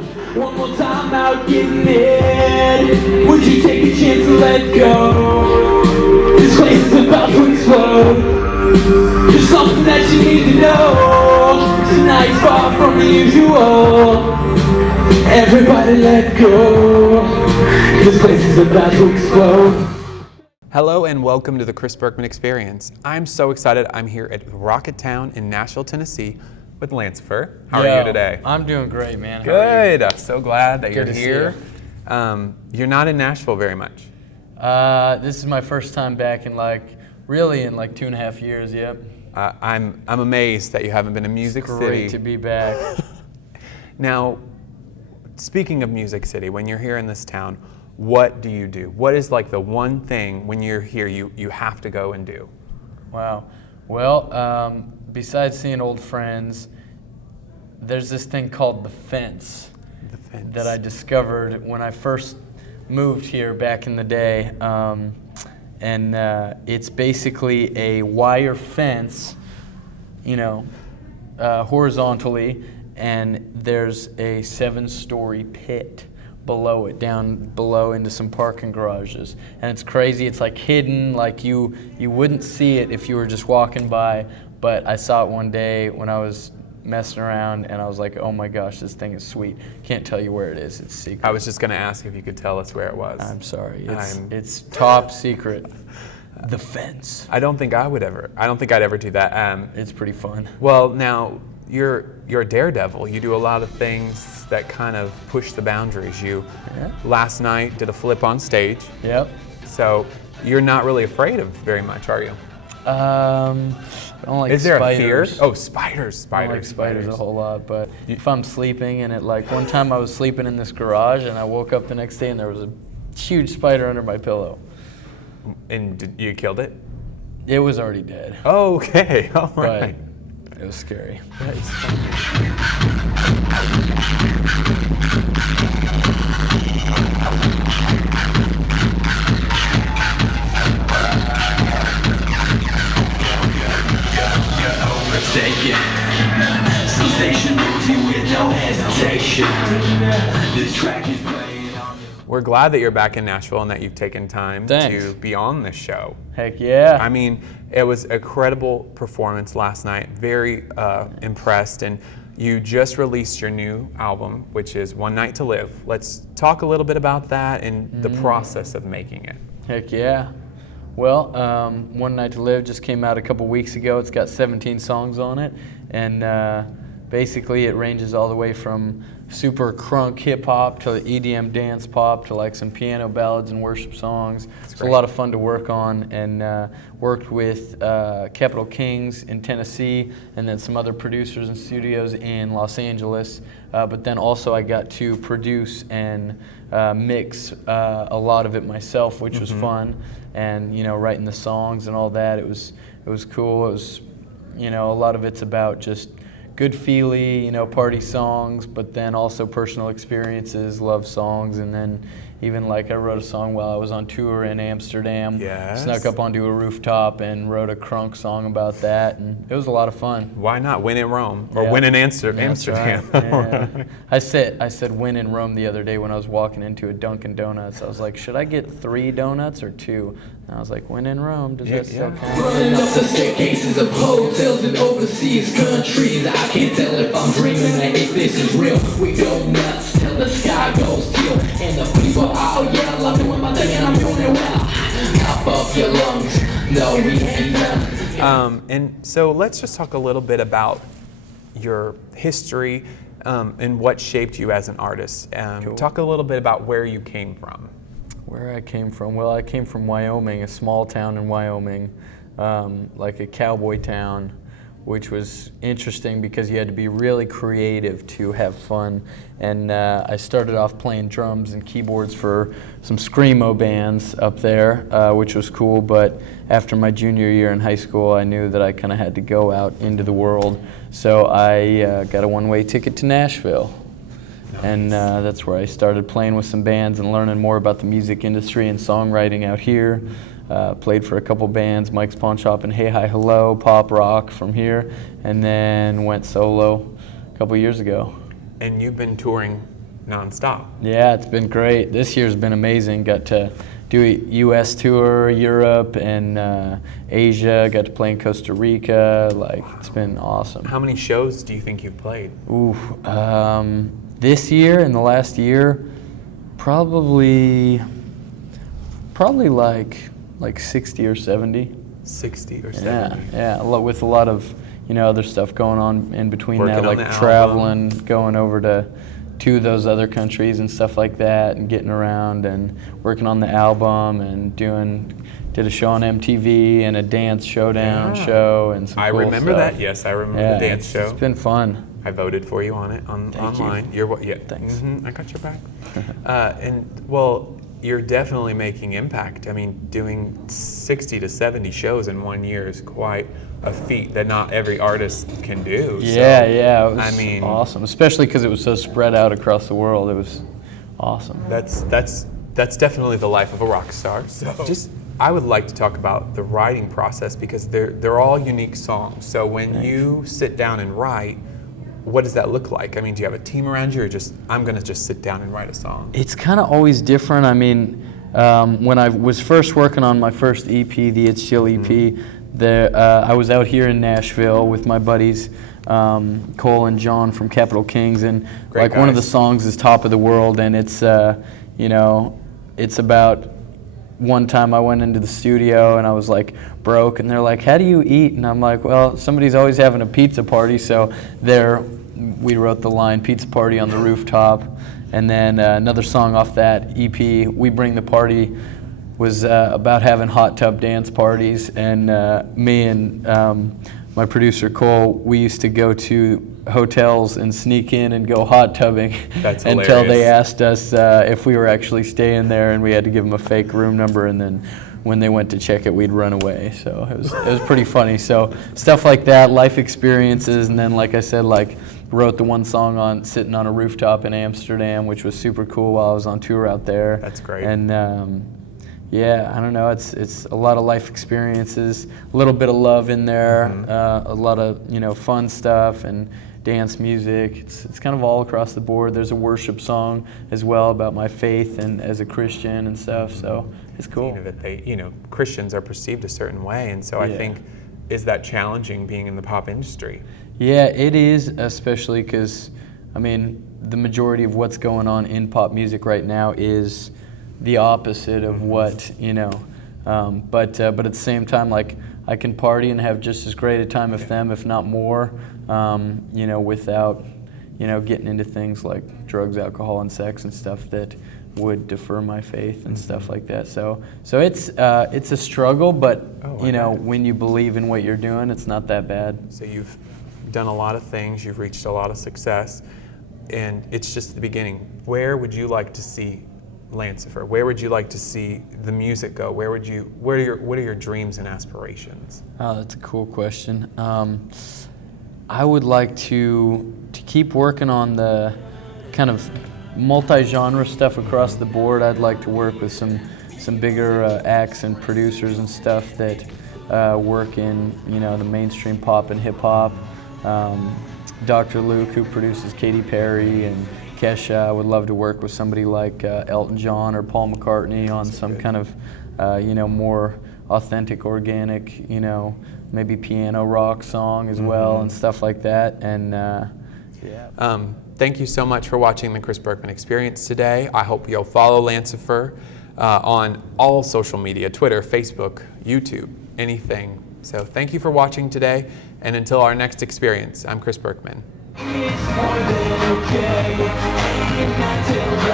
One more time out getting it. Would you take a chance to let go? This place is about to explode. There's something that you need to know. Tonight's far from the usual. Everybody let go. This place is about to explode. Hello and welcome to the Chris Burkmenn Experience. I'm so excited. I'm here at Rocketown in Nashville, Tennessee with Lancifer. How are you today? I'm doing great, man. Good. I'm so glad that you're Good to here. see you. You're not in Nashville very much. This is my first time back in really in 2.5 years. Yep. I'm amazed that you haven't been in Music City. Great to be back. Now, speaking of Music City, when you're here in this town, what do you do? What is the one thing when you're here you have to go and do? Wow. Well, besides seeing old friends, there's this thing called the fence. The fence. That I discovered when I first moved here back in the day. And it's basically a wire fence, horizontally, and there's a 7-story pit below it, down below into some parking garages. And it's crazy, it's hidden, you wouldn't see it if you were just walking by, but I saw it one day when I was messing around and I was like, oh my gosh, this thing is sweet. Can't tell you where it is, it's secret. I was just going to ask if you could tell us where it was. I'm sorry, it's top secret. The fence. I don't think I'd ever do that. It's pretty fun. Well, now, you're a daredevil. You do a lot of things that kind of push the boundaries. You last night did a flip on stage. Yep. So you're not really afraid of very much, are you? I don't like Is there spiders. a fear? Oh, spiders. I don't like spiders a whole lot, but if I'm sleeping and one time I was sleeping in this garage and I woke up the next day and there was a huge spider under my pillow. And you killed it? It was already dead. Oh, okay. All right. But it was scary. That is fun. Sensation moves you with no hesitation. This track is playing on. We're glad that you're back in Nashville and that you've taken time Thanks. to be on this show. Heck yeah. I mean, it was a credible performance last night. Very impressed. And you just released your new album, which is One Night to Live. Let's talk a little bit about that and the process of making it. Heck yeah. Well, One Night to Live just came out a couple weeks ago. It's got 17 songs on it, and basically it ranges all the way from super crunk hip hop to EDM dance pop to some piano ballads and worship songs. It's a lot of fun to work on, and worked with Capital Kings in Tennessee, and then some other producers and studios in Los Angeles. But then also I got to produce and mix a lot of it myself, which was fun. And writing the songs and all that, it was cool. It was a lot of it's about just good feely, party songs, but then also personal experiences, love songs, and then even I wrote a song while I was on tour in Amsterdam. Yes. Snuck up onto a rooftop and wrote a crunk song about that, and it was a lot of fun. Why not win in Rome or Yeah. win in That's Amsterdam? right. Yeah. I said win in Rome the other day when I was walking into a Dunkin' Donuts. I was like, should I get 3 donuts or 2? And I was like, win in Rome. Does that still count? Running up the staircases of hotels in overseas countries. I can't tell if I'm dreaming or if this is real. We go nuts till the sky goes teal. And the people all yell, I'm doing my thing and I'm doing it well. Pop up your lungs, no we ain't done. And so let's just talk a little bit about your history and what shaped you as an artist. Cool. Talk a little bit about where you came from. Where I came from? Well, I came from Wyoming, a small town in Wyoming, like a cowboy town, which was interesting because you had to be really creative to have fun. And I started off playing drums and keyboards for some screamo bands up there, which was cool. But after my junior year in high school, I knew that I kind of had to go out into the world. So I got a one-way ticket to Nashville. And that's where I started playing with some bands and learning more about the music industry and songwriting out here. Played for a couple bands, Mike's Pawn Shop and Hey Hi Hello, pop rock from here, and then went solo a couple years ago. And you've been touring nonstop. Yeah, it's been great. This year's been amazing. Got to do a U.S. tour, Europe, and Asia. Got to play in Costa Rica. Like, it's been awesome. How many shows do you think you've played? Ooh, this year, in the last year, probably like 60 or 70. 60 or 70. Yeah, with a lot of other stuff going on in between Working that, on like the traveling, going over to two of those other countries and stuff like that, and getting around and working on the album and did a show on MTV and a dance showdown show and some I cool remember stuff. that. Yes, I remember the dance show. It's been fun. I voted for you on it online. You. You're what? Yeah. Thanks. I got your back. And well, you're definitely making impact. I mean, doing 60 to 70 shows in 1 year is quite a feat that not every artist can do. Yeah, so, it was awesome, especially because it was so spread out across the world. It was awesome. That's definitely the life of a rock star. So I would like to talk about the writing process because they're all unique songs. So when you sit down and write, what does that look like? I mean, do you have a team around you, or I'm going to just sit down and write a song? It's kind of always different. I mean, when I was first working on my first EP, the It's Chill EP, I was out here in Nashville with my buddies, Cole and John from Capital Kings, and Great one of guys. the songs is Top of the World, and it's it's about one time I went into the studio and I was like broke, and they're like, "How do you eat?" And I'm like, "Well, somebody's always having a pizza party." So we wrote the line "Pizza Party on the Rooftop," and then another song off that EP, "We Bring the Party," was about having hot tub dance parties, and me and my producer Cole, we used to go to hotels and sneak in and go hot tubbing until they asked us if we were actually staying there, and we had to give them a fake room number, and then when they went to check it, we'd run away. So it was pretty funny. So stuff like that, life experiences, and then like I said, like wrote the one song on sitting on a rooftop in Amsterdam, which was super cool while I was on tour out there. That's great. And yeah, I don't know. It's a lot of life experiences, a little bit of love in there, a lot of fun stuff and dance music. It's kind of all across the board. There's a worship song as well about my faith and as a Christian and stuff. So it's cool. That Christians are perceived a certain way, and so I think, is that challenging being in the pop industry? Yeah, it is, especially because I mean the majority of what's going on in pop music right now is the opposite of what but at the same time, like I can party and have just as great a time with them, if not more, without getting into things like drugs, alcohol, and sex and stuff that would defer my faith and stuff like that. So it's a struggle, but when you believe in what you're doing, it's not that bad. So you've done a lot of things, you've reached a lot of success, and it's just the beginning. Where would you like to see Lancifer? Where would you like to see the music go? What are your dreams and aspirations? Oh, that's a cool question. I would like to keep working on the kind of multi-genre stuff across the board. I'd like to work with some bigger acts and producers and stuff that work in the mainstream pop and hip hop. Dr. Luke, who produces Katy Perry and Kesha, I would love to work with somebody like Elton John or Paul McCartney on some kind of more authentic, organic, maybe piano rock song as well and stuff like that. And thank you so much for watching the Chris Burkmenn Experience today. I hope you'll follow Lancifer on all social media, Twitter, Facebook, YouTube, anything. So thank you for watching today, and until our next experience, I'm Chris Burkmenn. It's more than okay, not till